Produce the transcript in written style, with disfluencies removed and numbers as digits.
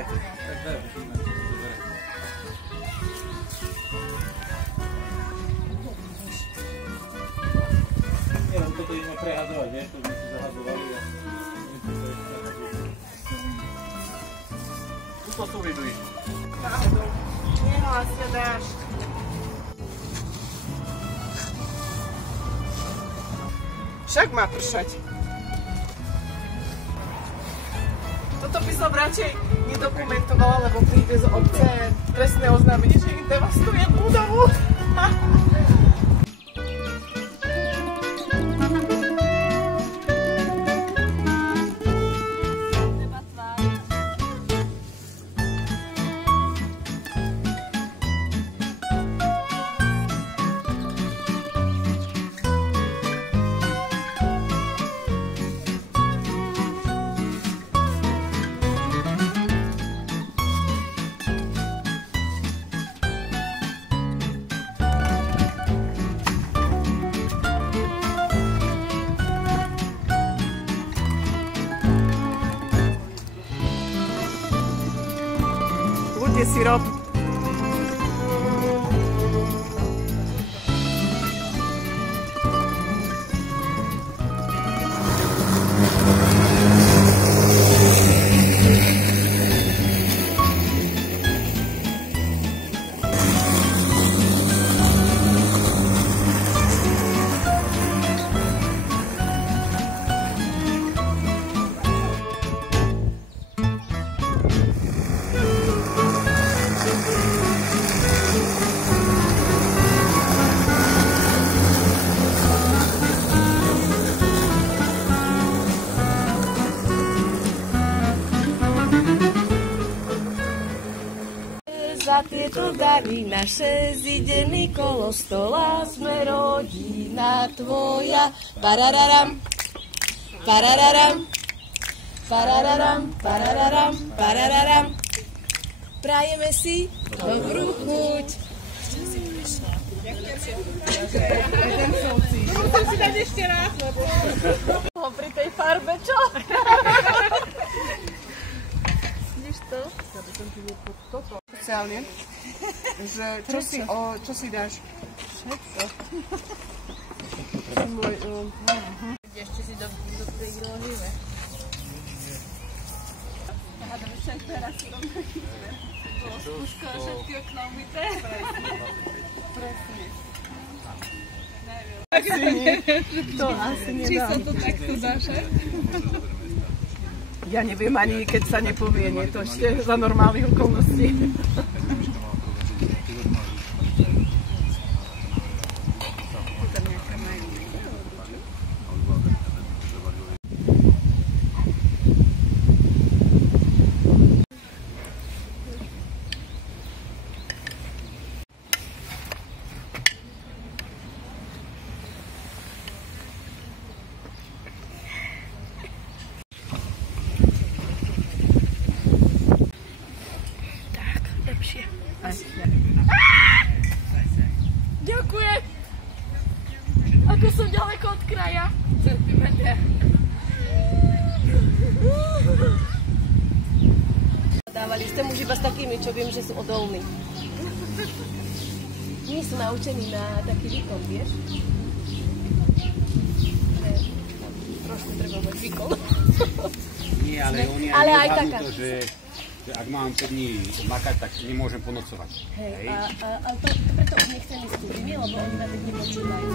Dajte. Tak daj, dobre. Nie, no toto ideme prehadzovať, vieš, to sme si zahadzovali a... Tuto tu vyduj. Nehlásia dážď. Však má pršať. Toto by som radšej nedokumentovala, lebo príde z obce trestné oznámenie, že ich devastuje budovu. Bude sirop. Za tieto dary naše zideny kolo stola sme rodina tvoja. Parararam, parararam, parararam, parararam, parararam. Prajeme si dobrú chuť. Musím si dať ešte raz, lebo... Pri tej farbe, čo? Vidíš to? Sociálne, že čo si dáš? Všetko. Ešte si do tej rožíme. Hádam, ešte aj teraz si rovnakýme. Bolo skúško a všetky okná umyté. Presne. Neviem. To asi nedám. Či sa to takto dá, že? Ja neviem ani, keď sa nepovie, nie to ešte za normálnych okolností. Ďakujem. Ako som ďaleko od kraja. Centimeter. Dávali ste už iba s takými, čo viem, že sú odolní. Nie sú naučení na taký výkon, vieš? Trošku treba mať výkon. Nie, ale oni ale aj odhadnú taká. to, že ak mám 5 dní makať, tak nemôžem ponocovať. Hej, a to preto už nechcem ísť s tými, lebo oni na tých nepočúvajú.